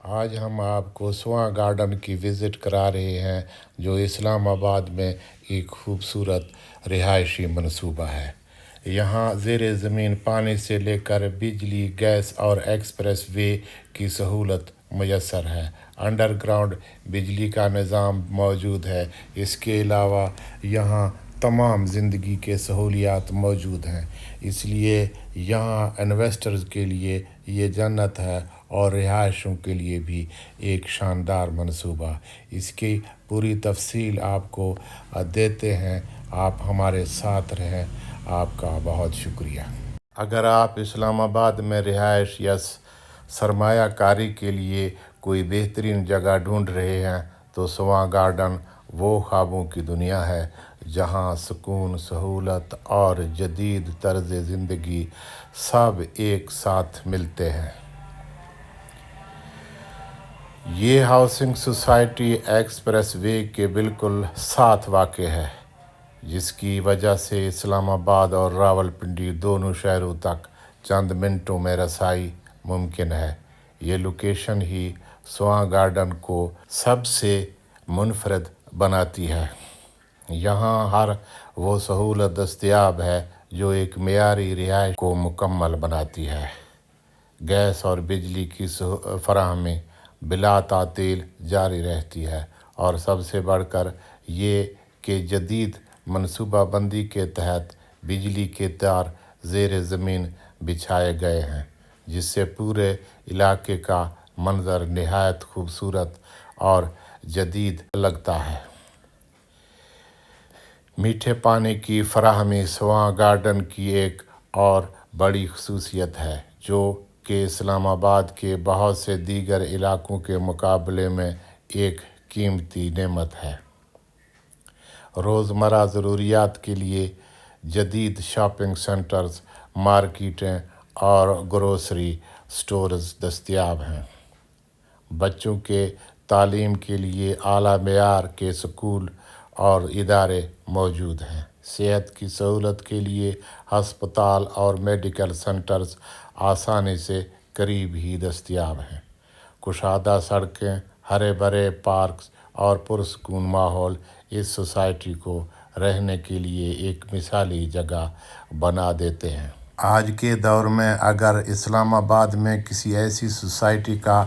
آج ہم آپ کو سواں گارڈن کی وزٹ کرا رہے ہیں جو اسلام آباد میں ایک خوبصورت رہائشی منصوبہ ہے۔ یہاں زیر زمین پانی سے لے کر بجلی، گیس اور ایکسپریس وے کی سہولت میسر ہے۔ انڈر گراؤنڈ بجلی کا نظام موجود ہے۔ اس کے علاوہ یہاں تمام زندگی کے سہولیات موجود ہیں، اس لیے یہاں انویسٹرز کے لیے یہ جنت ہے اور رہائشیوں کے لیے بھی ایک شاندار منصوبہ۔ اس کی پوری تفصیل آپ کو دیتے ہیں، آپ ہمارے ساتھ رہیں۔ آپ کا بہت شکریہ۔ اگر آپ اسلام آباد میں رہائش یا سرمایہ کاری کے لیے کوئی بہترین جگہ ڈھونڈ رہے ہیں تو سواں گارڈن وہ خوابوں کی دنیا ہے جہاں سکون، سہولت اور جدید طرز زندگی سب ایک ساتھ ملتے ہیں۔ یہ ہاؤسنگ سوسائٹی ایکسپریس وے کے بالکل ساتھ واقع ہے، جس کی وجہ سے اسلام آباد اور راولپنڈی دونوں شہروں تک چند منٹوں میں رسائی ممکن ہے۔ یہ لوکیشن ہی سواں گارڈن کو سب سے منفرد بناتی ہے۔ یہاں ہر وہ سہولت دستیاب ہے جو ایک معیاری رہائش کو مکمل بناتی ہے۔ گیس اور بجلی کی فراہمی بلا تعطیل جاری رہتی ہے، اور سب سے بڑھ کر یہ کہ جدید منصوبہ بندی کے تحت بجلی کے تار زیر زمین بچھائے گئے ہیں، جس سے پورے علاقے کا منظر نہایت خوبصورت اور جدید لگتا ہے۔ میٹھے پانی کی فراہمی سواں گارڈن کی ایک اور بڑی خصوصیت ہے، جو کہ اسلام آباد کے بہت سے دیگر علاقوں کے مقابلے میں ایک قیمتی نعمت ہے۔ روزمرہ ضروریات کے لیے جدید شاپنگ سینٹرز، مارکیٹیں اور گروسری سٹورز دستیاب ہیں۔ بچوں کے تعلیم کے لیے اعلیٰ معیار کے اسکول اور ادارے موجود ہیں۔ صحت کی سہولت کے لیے ہسپتال اور میڈیکل سینٹرز آسانی سے قریب ہی دستیاب ہیں۔ کشادہ سڑکیں، ہرے بھرے پارکس اور پرسکون ماحول اس سوسائٹی کو رہنے کے لیے ایک مثالی جگہ بنا دیتے ہیں۔ آج کے دور میں اگر اسلام آباد میں کسی ایسی سوسائٹی کا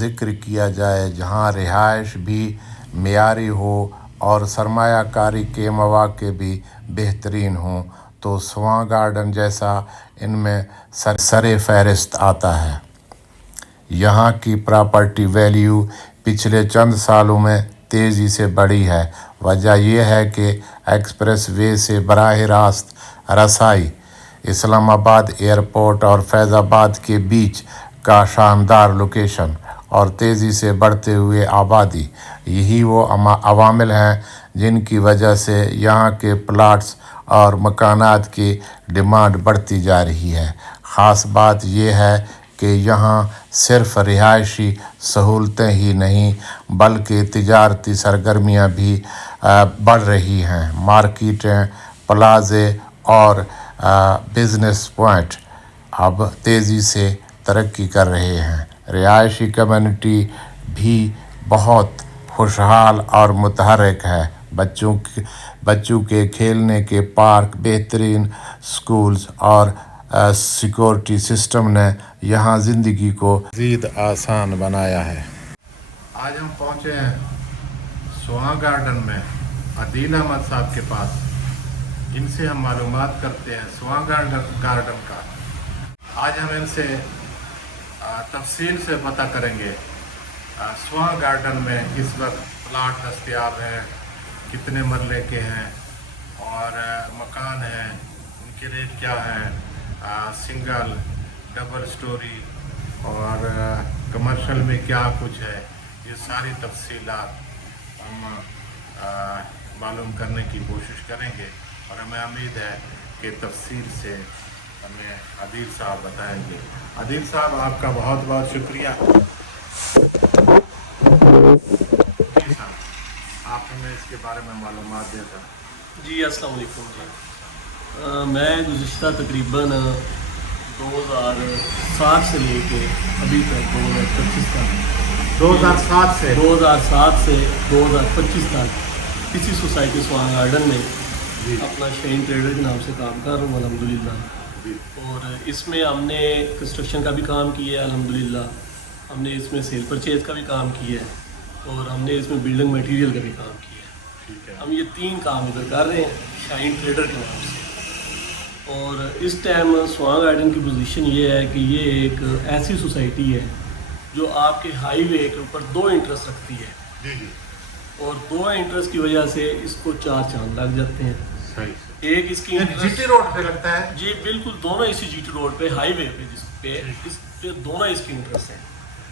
ذکر کیا جائے جہاں رہائش بھی معیاری ہو اور سرمایہ کاری کے مواقع بھی بہترین ہوں تو سواں گارڈن جیسا ان میں سر فہرست آتا ہے۔ یہاں کی پراپرٹی ویلیو پچھلے چند سالوں میں تیزی سے بڑھی ہے۔ وجہ یہ ہے کہ ایکسپریس وے سے براہ راست رسائی، اسلام آباد ایئرپورٹ اور فیض آباد کے بیچ کا شاندار لوکیشن، اور تیزی سے بڑھتے ہوئے آبادی، یہی وہ عوامل ہیں جن کی وجہ سے یہاں کے پلاٹس اور مکانات کی ڈیمانڈ بڑھتی جا رہی ہے۔ خاص بات یہ ہے کہ یہاں صرف رہائشی سہولتیں ہی نہیں بلکہ تجارتی سرگرمیاں بھی بڑھ رہی ہیں۔ مارکیٹیں، پلازے اور بزنس پوائنٹ اب تیزی سے ترقی کر رہے ہیں۔ رہائشی کمیونٹی بھی بہت خوشحال اور متحرک ہے۔ بچوں کے کھیلنے کے پارک، بہترین سکولز اور سیکورٹی سسٹم نے یہاں زندگی کو مزید آسان بنایا ہے۔ آج ہم پہنچے ہیں سواں گارڈن میں عدیل احمد صاحب کے پاس۔ ان سے ہم معلومات کرتے ہیں سواں گارڈن کا۔ آج ہم ان سے تفصیل سے پتہ کریں گے سواں گارڈن میں اس وقت پلاٹ دستیاب ہیں، کتنے مرلے کے ہیں اور مکان ہیں، ان کے ریٹ کیا ہیں، سنگل، ڈبل سٹوری اور کمرشل میں کیا کچھ ہے، یہ ساری تفصیلات ہم معلوم کرنے کی کوشش کریں گے، اور ہمیں امید ہے کہ تفصیل سے ہمیں عدیل صاحب بتائیں گے۔ عدیل صاحب، آپ کا بہت بہت شکریہ۔ جی صاحب، آپ ہمیں اس کے بارے میں معلومات دیں سر۔ جی السلام علیکم جی، میں گزشتہ تقریباً 2007 سے لے کے ابھی تک 2025 تک 2007 سے 2007 سے 2025 تک اسی سوسائٹی سوان گارڈن میں جی اپنا شہین ٹریڈر کے نام سے کام کر رہا ہوں الحمدللہ. جی اور اس میں ہم نے کنسٹرکشن کا بھی کام کیا ہے الحمدللہ. ہم نے اس میں سیل پرچیز کا بھی کام کیا ہے اور ہم نے اس میں بلڈنگ مٹیریل کا بھی کام کیا ہے. ٹھیک ہے. ہم یہ 3 کام ادھر کر رہے ہیں شاہین ٹریڈر کے نام سے. اور اس ٹائم سوان گارڈن کی پوزیشن یہ ہے کہ یہ ایک ایسی سوسائٹی ہے جو آپ کے ہائی وے کے اوپر 2 انٹرسٹ رکھتی ہے. جی جی اور 2 انٹرسٹ کی وجہ سے اس کو 4 چاند لگ جاتے ہیں. صحیح. ایک اس کی جی ٹی روڈ پہ لگتا ہے. جی بالکل دونوں اسی جی ٹی روڈ پہ ہائی وے پہ جس پہ اس پہ دونوں اس کی انٹرسٹ ہیں.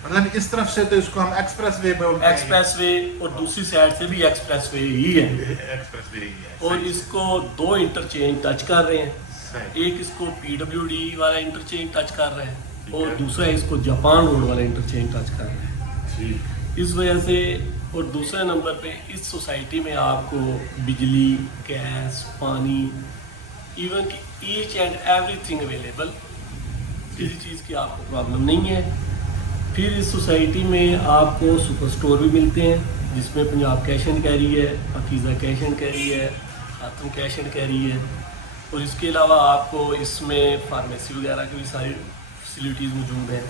مطلب اس طرف سے تو اس کو ہم ایکسپریس وے بولتے ہیں. ایکسپریس وے اور دوسری سائڈ سے بھی ایکسپریس وے ہی ہے. ایکسپریس وے ہی ہے. اور اس کو 2 انٹرچینج ٹچ کر رہے ہیں. صحیح. ایک اس کو پی ڈبلیو ڈی والا انٹرچینج ٹچ کر رہے ہیں ٹھیک اور ہے. دوسرا اس کو جاپان روڈ والا انٹرچینج ٹچ کر رہے ہیں. جی اس وجہ سے اور دوسرے نمبر پہ اس سوسائٹی میں آپ کو بجلی گیس پانی ایون کہ each and everything available. کسی چیز کی آپ کو پرابلم نہیں ہے. پھر اس سوسائٹی میں آپ کو سپر سٹور بھی ملتے ہیں جس میں پنجاب کیش اینڈ کیری ہے, پاکیزہ کیش اینڈ کیری ہے, خاتم کیش اینڈ کیری ہے. اور اس کے علاوہ آپ کو اس میں فارمیسی وغیرہ کی بھی ساری فیسلٹیز موجود ہیں.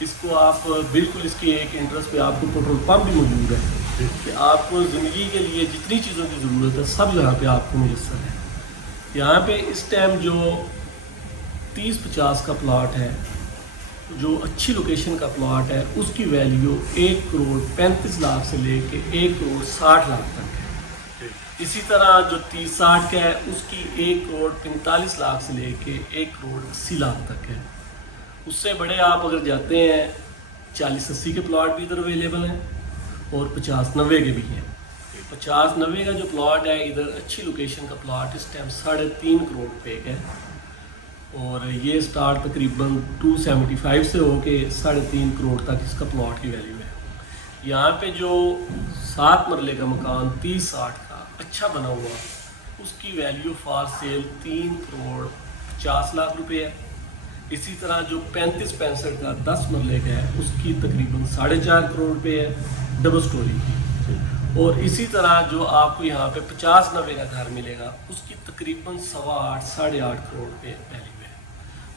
اس کو آپ بالکل اس کی ایک انٹرسٹ پہ آپ کو پیٹرول پمپ بھی موجود ہے کہ آپ کو زندگی کے لیے جتنی چیزوں کی ضرورت ہے سب یہاں پہ آپ کو میسر ہے. یہاں پہ اس ٹائم جو 30-50 کا پلاٹ ہے جو اچھی لوکیشن کا پلاٹ ہے اس کی ویلیو 1,35,00,000 سے لے کے 1,60,00,000 تک ہے. اسی طرح جو 30-60 کا ہے اس کی 1,45,00,000 سے لے کے 1,80,00,000 تک ہے. اس سے بڑے آپ اگر جاتے ہیں 40-80 کے پلاٹ بھی ادھر اویلیبل ہیں اور 50-90 کے بھی ہیں. 50-90 کا جو پلاٹ ہے ادھر اچھی لوکیشن کا پلاٹ اس ٹائم 3.5 کروڑ روپے کا ہے. اور یہ سٹارٹ تقریباً 275 سے ہو کے 3.5 کروڑ تک اس کا پلاٹ کی ویلیو ہے. یہاں پہ جو 7 مرلے کا مکان 30-60 کا اچھا بنا ہوا اس کی ویلیو فار سیل 3,50,00,000 روپے ہے. اسی طرح جو 35-65 کا 10 مرلے کا ہے اس کی تقریباً 4.5 کروڑ روپے ہے ڈبل سٹوری کی. اور اسی طرح جو آپ کو یہاں پہ 50-90 کا گھر ملے گا اس کی تقریباً 8.5-8.5 کروڑ روپے ویلیو ہے.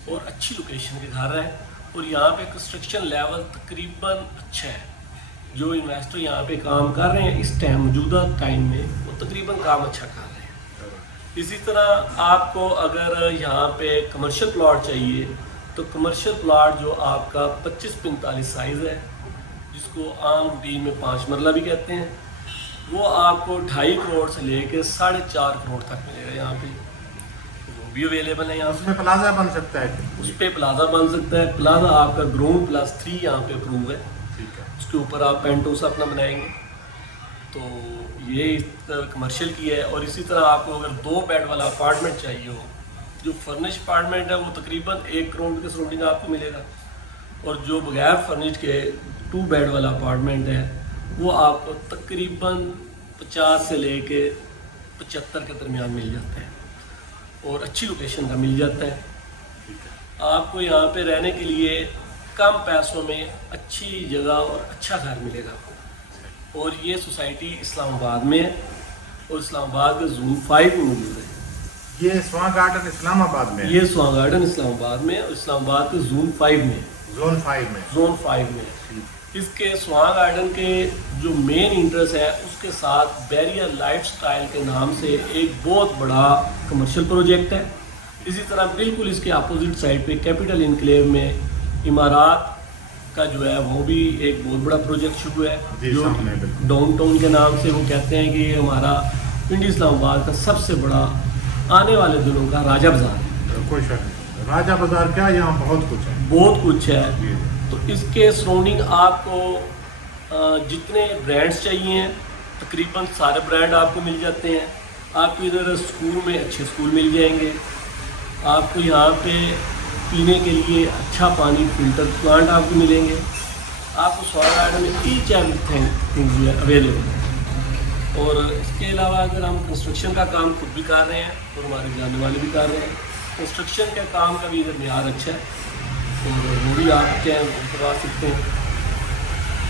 اور اچھی لوکیشن کے گھر ہے اور یہاں پہ کنسٹرکشن لیول تقریباً اچھا ہے. جو انویسٹر یہاں پہ کام کر رہے ہیں اس ٹائم موجودہ ٹائم میں وہ تقریباً کام اچھا کر رہے ہیں. اسی طرح آپ کو اگر یہاں پہ کمرشل پلاٹ چاہیے تو کمرشل پلاٹ جو آپ کا 25-45 سائز ہے جس کو عام روٹین میں 5 مرلہ بھی کہتے ہیں وہ آپ کو 2.5 کروڑ سے لے کے 4.5 کروڑ تک ملے گا. یہاں پہ وہ بھی اویلیبل ہے. یہاں اس میں پلازا بن سکتا ہے. اس پہ پلازا بن سکتا ہے. پلازا آپ کا گراؤنڈ +3 یہاں پہ اپروو ہے. ٹھیک ہے. اس کے اوپر آپ پینٹ ہاؤس اپنا بنائیں گے تو یہ کمرشل کی ہے. اور اسی طرح آپ کو اگر 2 بیڈ والا اپارٹمنٹ چاہیے ہو جو فرنش اپارٹمنٹ ہے وہ تقریباً 1 کروڑ کے سراؤنڈنگ آپ کو ملے گا. اور جو بغیر فرنش کے 2 بیڈ والا اپارٹمنٹ ہے وہ آپ کو تقریباً 50 سے لے کے 75 کے درمیان مل جاتا ہے اور اچھی لوکیشن کا مل جاتا ہے. آپ کو یہاں پہ رہنے کے لیے کم پیسوں میں اچھی جگہ اور اچھا گھر ملے گا. اور یہ سوسائٹی اسلام آباد میں ہے اور اسلام آباد کا زون 5 میں موجود ہے. یہ سوان گارڈن اسلام آباد میں ہے. یہ سوان گارڈن اسلام آباد میں اور اسلام آباد کے زون 5 میں. زون 5 میں. زون 5 میں. اس کے سوان گارڈن کے جو مین انٹرسٹ ہے اس کے ساتھ بیریا لائف سٹائل کے نام سے ایک بہت بڑا کمرشل پروجیکٹ ہے. اسی طرح بالکل اس کے اپوزٹ سائڈ پہ کیپٹل انکلیو میں امارات کا جو ہے وہ بھی ایک بہت بڑا پروجیکٹ شروع ہے جو ڈاؤن ٹاؤن کے نام سے وہ کہتے ہیں کہ یہ ہمارا پنڈی اسلام آباد کا سب سے بڑا آنے والے دنوں کا راجہ بازار ہے. کوئی شک نہیں. راجہ بازار کیا یہاں بہت کچھ ہے. بہت کچھ ہے. تو اس کے سراؤنڈنگ آپ کو جتنے برانڈس چاہیے ہیں تقریباً سارے برانڈ آپ کو مل جاتے ہیں. آپ کو ادھر اسکول میں اچھے اسکول مل جائیں گے. آپ کو یہاں پہ پینے کے لیے اچھا پانی فلٹر پلانٹ آپ کو ملیں گے. آپ کو سوان گارڈن میں ایچ اینڈ تھنگ جو ہے اویلیبل ہے. اور اس کے علاوہ اگر ہم کنسٹرکشن کا کام خود بھی کر رہے ہیں اور ہمارے جانے والے بھی کر رہے ہیں. کنسٹرکشن کے کام کا بھی ادھر معیار اچھا ہے اور وہ بھی آپ چاہیں کروا سکتے ہیں.